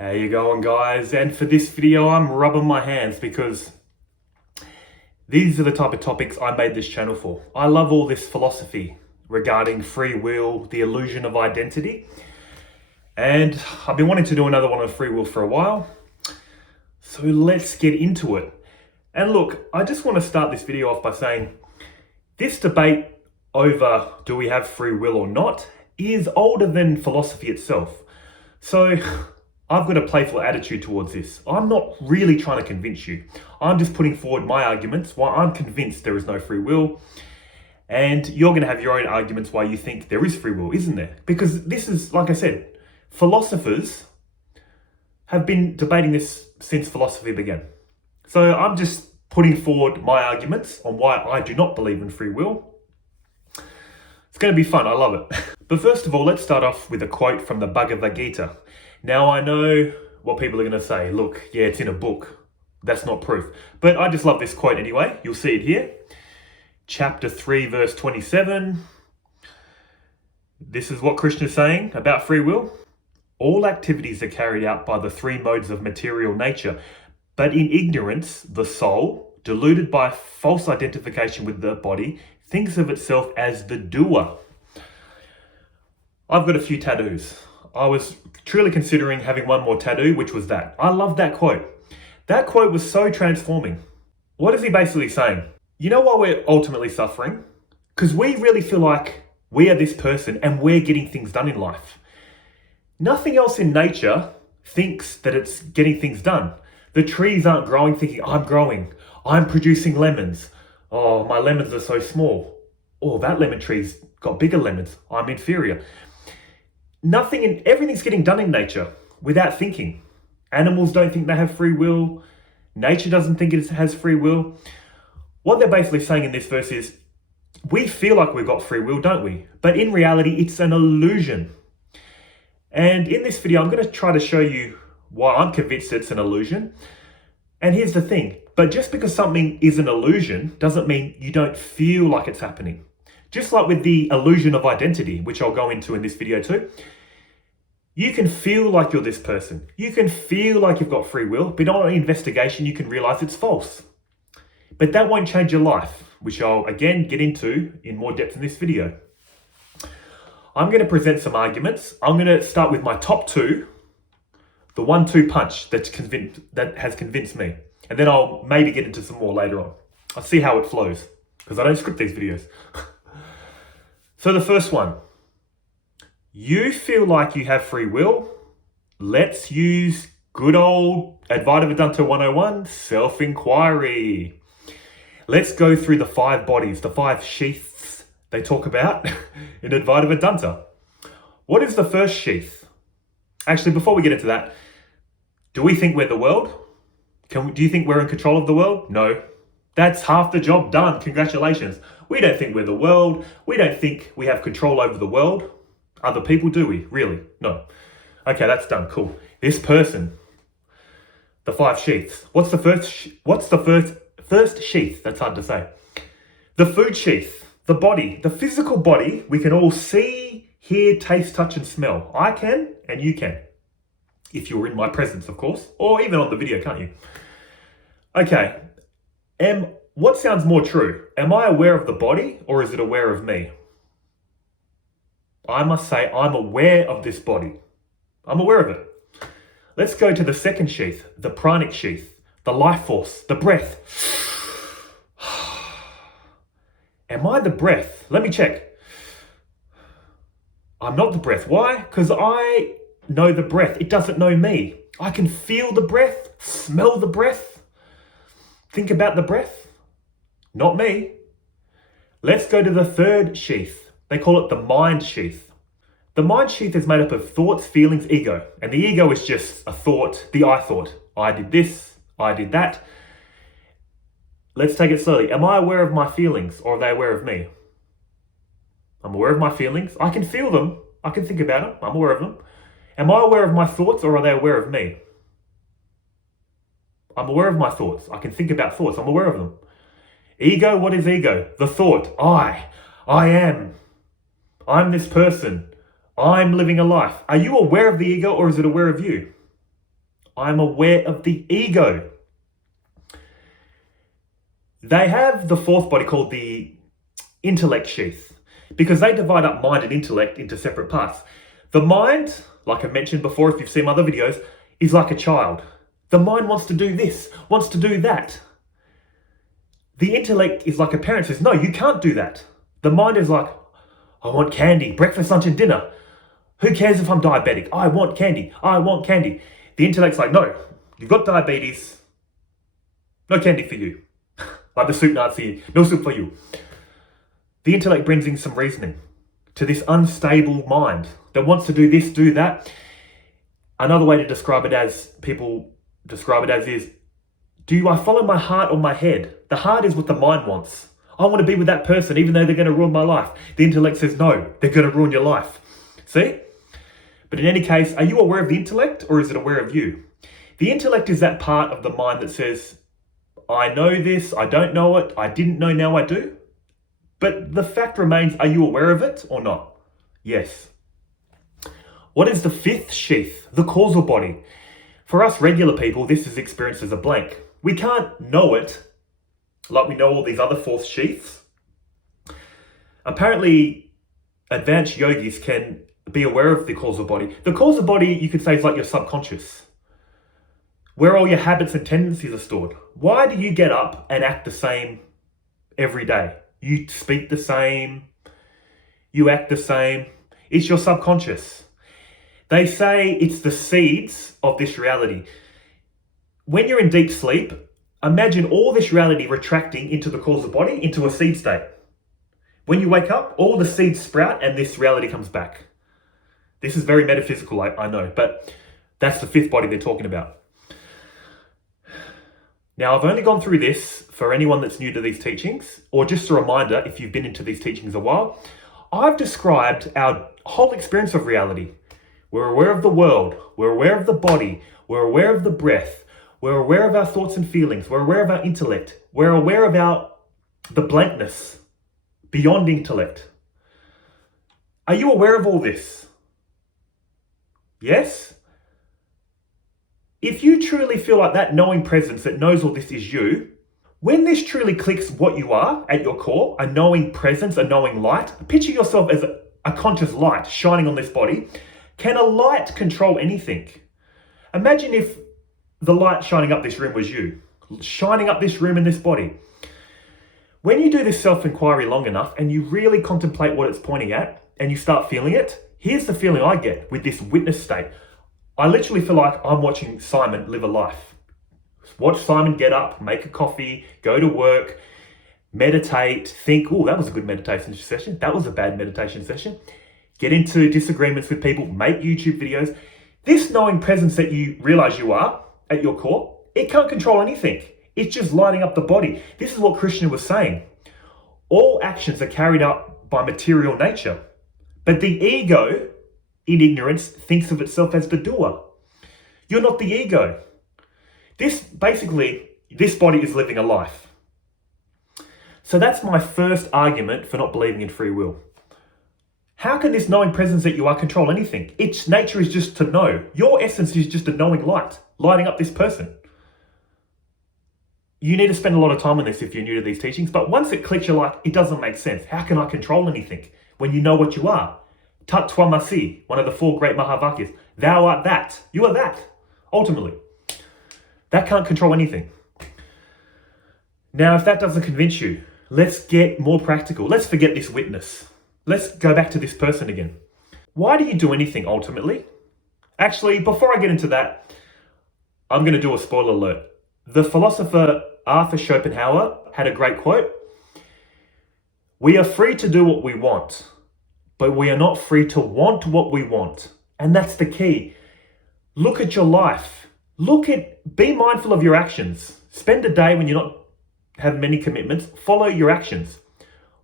How you going, guys? And for this video, I'm rubbing my hands because these are the type of topics I made this channel for. I love all this philosophy regarding free will, the illusion of identity. And I've been wanting to do another one on free will for a while. So let's get into it. And look, I just want to start this video off by saying this debate over do we have free will or not is older than philosophy itself. So I've got a playful attitude towards this. I'm not really trying to convince you. I'm just putting forward my arguments why I'm convinced there is no free will. And you're going to have your own arguments why you think there is free will, isn't there? Because this is, like I said, philosophers have been debating this since philosophy began. So I'm just putting forward my arguments on why I do not believe in free will. It's going to be fun. I love it. But first of all, let's start off with a quote from the Bhagavad Gita. Now, I know what people are going to say. Look, yeah, it's in a book. That's not proof. But I just love this quote anyway. You'll see it here. Chapter 3, verse 27. This is what Krishna is saying about free will. All activities are carried out by the three modes of material nature, but in ignorance, the soul, deluded by false identification with the body, thinks of itself as the doer. I've got a few tattoos. I was truly considering having one more tattoo, which was that. I love that quote. That quote was so transforming. What is he basically saying? You know why we're ultimately suffering? Because we really feel like we are this person and we're getting things done in life. Nothing else in nature thinks that it's getting things done. The trees aren't growing thinking, I'm growing. I'm producing lemons. Oh, my lemons are so small. Oh, that lemon tree's got bigger lemons. I'm inferior. Everything's getting done in nature without thinking. Animals don't think they have free will. Nature doesn't think it has free will. What they're basically saying in this verse is, we feel like we've got free will, don't we? But in reality, it's an illusion. And in this video, I'm going to try to show you why I'm convinced it's an illusion. And here's the thing, but just because something is an illusion doesn't mean you don't feel like it's happening. Just like with the illusion of identity, which I'll go into in this video too, you can feel like you're this person. You can feel like you've got free will, but on investigation, you can realize it's false. But that won't change your life, which I'll again get into in more depth in this video. I'm going to present some arguments. I'm going to start with my top two, the 1-2 punch that has convinced me. And then I'll maybe get into some more later on. I'll see how it flows, because I don't script these videos. So the first one, you feel like you have free will. Let's use good old Advaita Vedanta 101, self-inquiry. Let's go through the 5 bodies, the 5 sheaths they talk about in Advaita Vedanta. What is the first sheath? Actually, before we get into that, do we think we're the world? Do you think we're in control of the world? No. That's half the job done. Congratulations. We don't think we're the world. We don't think we have control over the world. Other people, do we? Really? No. Okay, that's done. Cool. This person, the 5 sheaths. What's the first sheath? That's hard to say. The food sheath, the body, the physical body. We can all see, hear, taste, touch, and smell. I can, and you can. If you're in my presence, of course, or even on the video, can't you? Okay. What sounds more true? Am I aware of the body, or is it aware of me? I must say I'm aware of this body. I'm aware of it. Let's go to the second sheath, the pranic sheath, the life force, the breath. Am I the breath? Let me check. I'm not the breath. Why? Because I know the breath. It doesn't know me. I can feel the breath, smell the breath, think about the breath. Not me. Let's go to the third sheath. They call it the mind sheath. The mind sheath is made up of thoughts, feelings, ego. And the ego is just a thought, the I thought. I did this, I did that. Let's take it slowly. Am I aware of my feelings, or are they aware of me? I'm aware of my feelings. I can feel them. I can think about them. I'm aware of them. Am I aware of my thoughts, or are they aware of me? I'm aware of my thoughts. I can think about thoughts. I'm aware of them. Ego, what is ego? The thought. I am. I'm this person. I'm living a life. Are you aware of the ego, or is it aware of you? I'm aware of the ego. They have the fourth body called the intellect sheath because they divide up mind and intellect into separate parts. The mind, like I mentioned before, if you've seen my other videos, is like a child. The mind wants to do this, wants to do that. The intellect is like a parent says, no, you can't do that. The mind is like, I want candy, breakfast, lunch, and dinner. Who cares if I'm diabetic? I want candy. I want candy. The intellect's like, no, you've got diabetes. No candy for you. Like the soup Nazi, no soup for you. The intellect brings in some reasoning to this unstable mind that wants to do this, do that. Another way to describe it as, people describe it as is, do I follow my heart or my head? The heart is what the mind wants. I want to be with that person even though they're going to ruin my life. The intellect says, no, they're going to ruin your life. See? But in any case, are you aware of the intellect or is it aware of you? The intellect is that part of the mind that says, I know this, I don't know it, I didn't know, now I do. But the fact remains, are you aware of it or not? Yes. What is the fifth sheath? The causal body. For us regular people, this is experienced as a blank. We can't know it like we know all these other fourth sheaths. Apparently, advanced yogis can be aware of the causal body. The causal body, you could say, is like your subconscious, where all your habits and tendencies are stored. Why do you get up and act the same every day? You speak the same, you act the same. It's your subconscious. They say it's the seeds of this reality. When you're in deep sleep, imagine all this reality retracting into the causal body, into a seed state. When you wake up, all the seeds sprout and this reality comes back. This is very metaphysical, I know, but that's the fifth body they're talking about. Now, I've only gone through this for anyone that's new to these teachings, or just a reminder if you've been into these teachings a while. I've described our whole experience of reality. We're aware of the world, we're aware of the body, we're aware of the breath, we're aware of our thoughts and feelings, we're aware of our intellect, we're aware of the blankness beyond intellect. Are you aware of all this? Yes? If you truly feel like that knowing presence that knows all this is you, when this truly clicks what you are at your core, a knowing presence, a knowing light, picture yourself as a conscious light shining on this body. Can a light control anything? Imagine if the light shining up this room was you, shining up this room in this body. When you do this self-inquiry long enough and you really contemplate what it's pointing at and you start feeling it, here's the feeling I get with this witness state. I literally feel like I'm watching Simon live a life. Watch Simon get up, make a coffee, go to work, meditate, think, oh, that was a good meditation session. That was a bad meditation session. Get into disagreements with people, make YouTube videos. This knowing presence that you realize you are at your core, it can't control anything. It's just lighting up the body. This is what Krishna was saying. All actions are carried out by material nature, but the ego, in ignorance, thinks of itself as the doer. You're not the ego. This body is living a life. So that's my first argument for not believing in free will. How can this knowing presence that you are control anything? Its nature is just to know. Your essence is just a knowing light, lighting up this person. You need to spend a lot of time on this if you're new to these teachings, but once it clicks, you're like, it doesn't make sense. How can I control anything when you know what you are? Tat Twamasi, one of the four great Mahavakyas. Thou art that. You are that, ultimately. That can't control anything. Now, if that doesn't convince you, let's get more practical. Let's forget this witness. Let's go back to this person again. Why do you do anything, ultimately? Actually, before I get into that, I'm going to do a spoiler alert. The philosopher Arthur Schopenhauer had a great quote. We are free to do what we want, but we are not free to want what we want. And that's the key. Look at your life. Be mindful of your actions. Spend a day when you're not have many commitments. Follow your actions.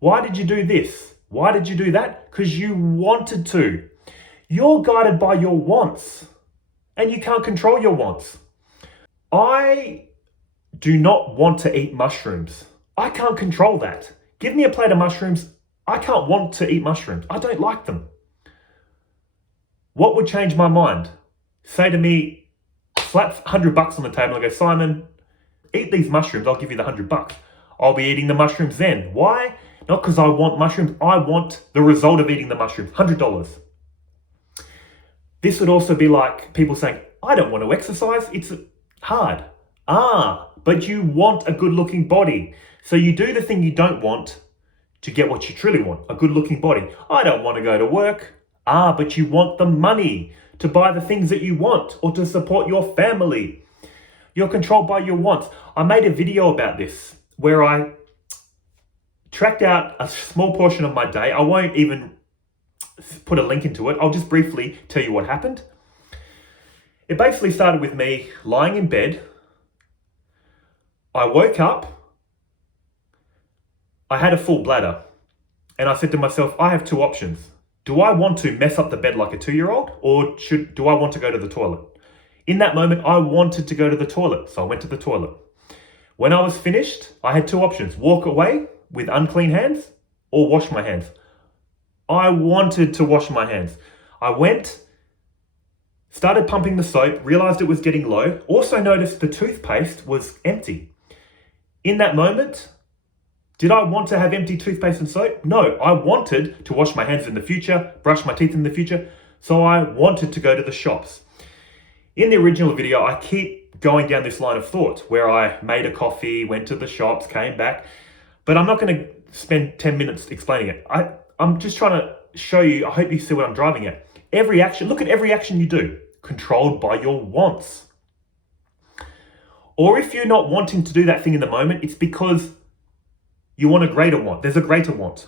Why did you do this? Why did you do that? Because you wanted to. You're guided by your wants, and you can't control your wants. I do not want to eat mushrooms. I can't control that. Give me a plate of mushrooms. I can't want to eat mushrooms. I don't like them. What would change my mind? Say to me, slap $100 on the table and go, Simon, eat these mushrooms, I'll give you the $100. I'll be eating the mushrooms then. Why? Not because I want mushrooms, I want the result of eating the mushrooms, $100. This would also be like people saying, I don't want to exercise, it's hard. But you want a good looking body. So you do the thing you don't want to get what you truly want, a good looking body. I don't want to go to work. But you want the money to buy the things that you want or to support your family. You're controlled by your wants. I made a video about this where I tracked out a small portion of my day. I won't even put a link into it. I'll just briefly tell you what happened. It basically started with me lying in bed. I woke up. I had a full bladder. And I said to myself, I have two options. Do I want to mess up the bed like a 2-year-old or do I want to go to the toilet? In that moment, I wanted to go to the toilet. So I went to the toilet. When I was finished, I had two options. Walk away with unclean hands or wash my hands. I wanted to wash my hands. I went, started pumping the soap, realized it was getting low. Also noticed the toothpaste was empty. In that moment, did I want to have empty toothpaste and soap? No, I wanted to wash my hands in the future, brush my teeth in the future. So I wanted to go to the shops. In the original video, I keep going down this line of thought where I made a coffee, went to the shops, came back, but I'm not going to spend 10 minutes explaining it. I'm just trying to show you, I hope you see what I'm driving at. Look at every action you do, controlled by your wants. Or if you're not wanting to do that thing in the moment, it's because you want a greater want. There's a greater want.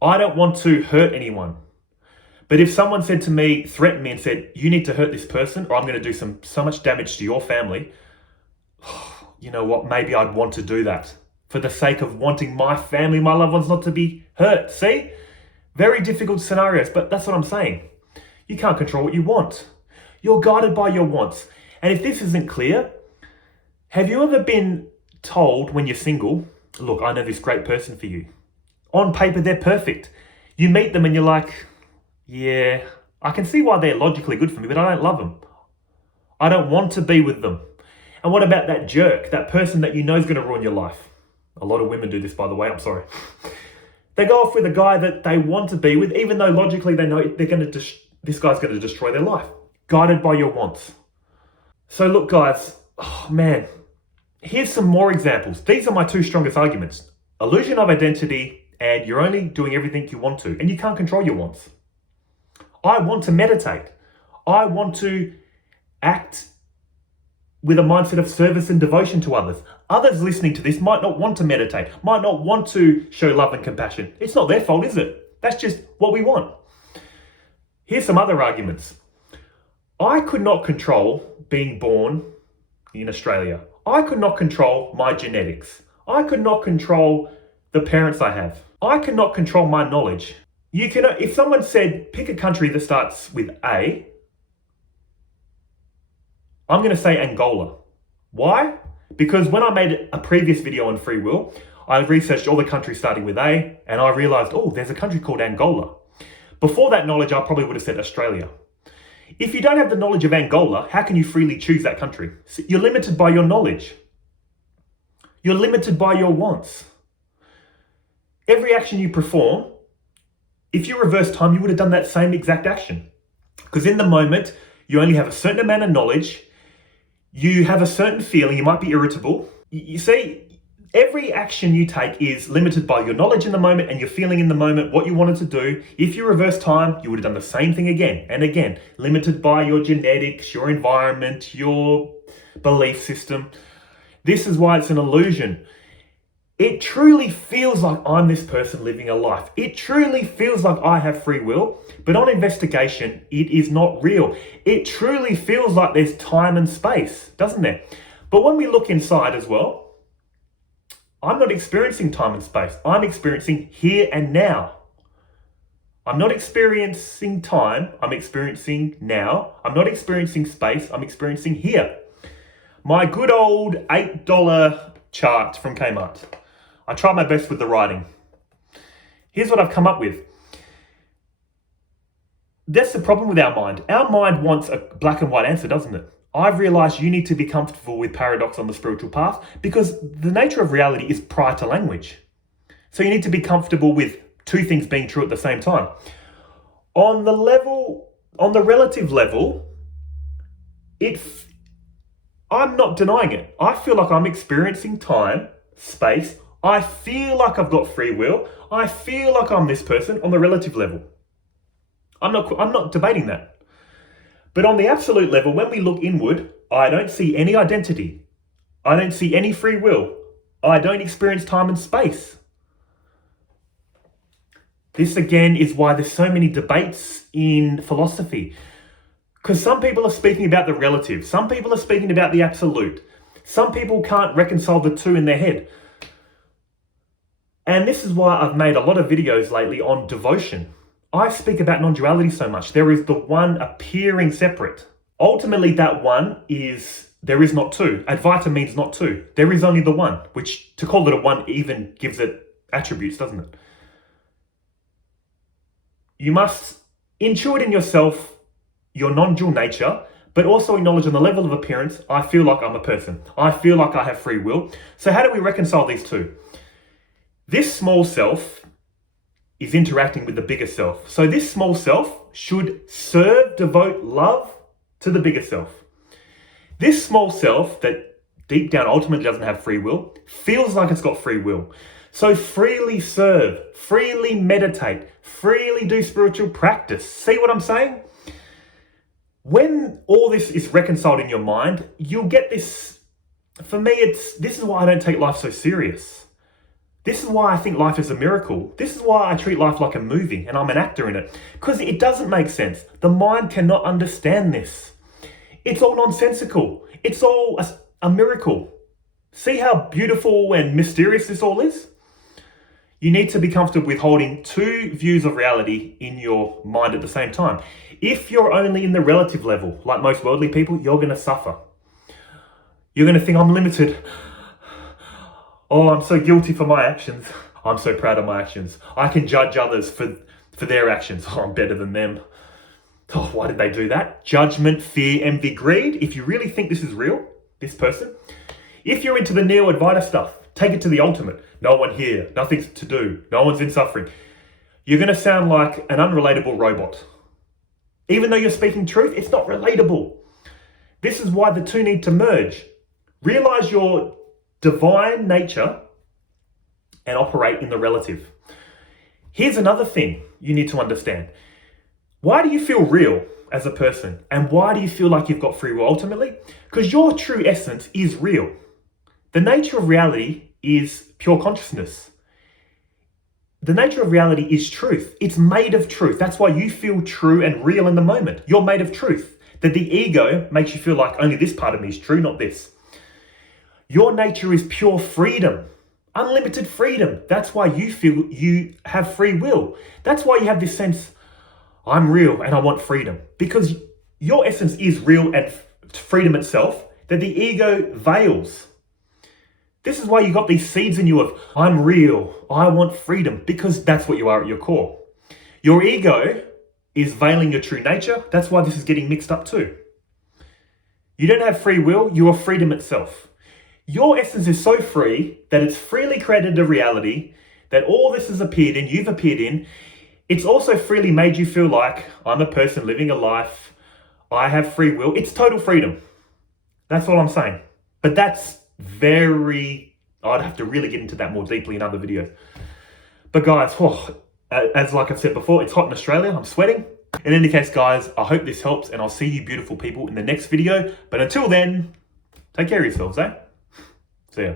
I don't want to hurt anyone. But if someone said to me, threatened me and said, you need to hurt this person or I'm going to do so much damage to your family, you know what, maybe I'd want to do that for the sake of wanting my family, my loved ones not to be hurt. See? Very difficult scenarios, but that's what I'm saying. You can't control what you want. You're guided by your wants. And if this isn't clear, have you ever been told when you're single, look, I know this great person for you. On paper, they're perfect. You meet them and you're like, yeah, I can see why they're logically good for me, but I don't love them. I don't want to be with them. And what about that jerk, that person that you know is going to ruin your life? A lot of women do this, by the way, I'm sorry. They go off with a guy that they want to be with, even though logically they know this guy's going to destroy their life. Guided by your wants. So look, guys, here's some more examples. These are my two strongest arguments. Illusion of identity and you're only doing everything you want to, and you can't control your wants. I want to meditate. I want to act with a mindset of service and devotion to others. Others listening to this might not want to meditate, might not want to show love and compassion. It's not their fault, is it? That's just what we want. Here's some other arguments. I could not control being born in Australia. I could not control my genetics. I could not control the parents I have. I could not control my knowledge. If someone said, pick a country that starts with A, I'm going to say Angola. Why? Because when I made a previous video on free will, I researched all the countries starting with A, and I realized, there's a country called Angola. Before that knowledge, I probably would have said Australia. If you don't have the knowledge of Angola, how can you freely choose that country? You're limited by your knowledge. You're limited by your wants. Every action you perform, if you reverse time, you would have done that same exact action. Because in the moment, you only have a certain amount of knowledge. You have a certain feeling. You might be irritable. You see, every action you take is limited by your knowledge in the moment and your feeling in the moment, what you wanted to do. If you reverse time, you would have done the same thing again and again. Limited by your genetics, your environment, your belief system. This is why it's an illusion. It truly feels like I'm this person living a life. It truly feels like I have free will, but on investigation, it is not real. It truly feels like there's time and space, doesn't there? But when we look inside as well, I'm not experiencing time and space. I'm experiencing here and now. I'm not experiencing time. I'm experiencing now. I'm not experiencing space. I'm experiencing here. My good old $8 chart from Kmart. I try my best with the writing. Here's what I've come up with. That's the problem with our mind. Our mind wants a black and white answer, doesn't it? I've realized you need to be comfortable with paradox on the spiritual path because the nature of reality is prior to language. So you need to be comfortable with two things being true at the same time. On the relative level, I'm not denying it. I feel like I'm experiencing time, space. I feel like I've got free will. I feel like I'm this person on the relative level. I'm not debating that. But on the absolute level, when we look inward, I don't see any identity. I don't see any free will. I don't experience time and space. This again is why there's so many debates in philosophy. Because some people are speaking about the relative. Some people are speaking about the absolute. Some people can't reconcile the two in their head. And this is why I've made a lot of videos lately on devotion. I speak about non-duality so much. There is the one appearing separate. Ultimately, that one is, there is not two. Advaita means not two. There is only the one, which to call it a one even gives it attributes, doesn't it? You must intuit in yourself your non-dual nature, but also acknowledge on the level of appearance, I feel like I'm a person. I feel like I have free will. So how do we reconcile these two? This small self is interacting with the bigger self. So this small self should serve, devote, love to the bigger self. This small self that deep down ultimately doesn't have free will, feels like it's got free will. So freely serve, freely meditate, freely do spiritual practice. See what I'm saying? When all this is reconciled in your mind, you'll get this. For me, this is why I don't take life so serious. This is why I think life is a miracle. This is why I treat life like a movie and I'm an actor in it. Because it doesn't make sense. The mind cannot understand this. It's all nonsensical. It's all a miracle. See how beautiful and mysterious this all is? You need to be comfortable with holding two views of reality in your mind at the same time. If you're only in the relative level, like most worldly people, you're going to suffer. You're going to think, I'm limited. Oh, I'm so guilty for my actions. I'm so proud of my actions. I can judge others for their actions. Oh, I'm better than them. Oh, why did they do that? Judgment, fear, envy, greed. If you really think this is real, this person, if you're into the Neo-Advaita stuff, take it to the ultimate. No one here, nothing to do, no one's in suffering. You're going to sound like an unrelatable robot. Even though you're speaking truth, it's not relatable. This is why the two need to merge. Realize your divine nature and operate in the relative. Here's another thing you need to understand. Why do you feel real as a person? And why do you feel like you've got free will ultimately? Because your true essence is real. The nature of reality is pure consciousness. The nature of reality is truth. It's made of truth. That's why you feel true and real in the moment. You're made of truth. That the ego makes you feel like only this part of me is true, not this. Your nature is pure freedom, unlimited freedom. That's why you feel you have free will. That's why you have this sense, I'm real and I want freedom. Because your essence is real and freedom itself that the ego veils. This is why you got these seeds in you of, I'm real, I want freedom, because that's what you are at your core. Your ego is veiling your true nature. That's why this is getting mixed up too. You don't have free will, you are freedom itself. Your essence is so free that it's freely created a reality that all this has appeared in, you've appeared in. It's also freely made you feel like I'm a person living a life. I have free will. It's total freedom. That's all I'm saying. But that's I'd have to really get into that more deeply in other videos. But guys, as like I've said before, it's hot in Australia. I'm sweating. In any case, guys, I hope this helps and I'll see you beautiful people in the next video. But until then, take care of yourselves, eh? See ya.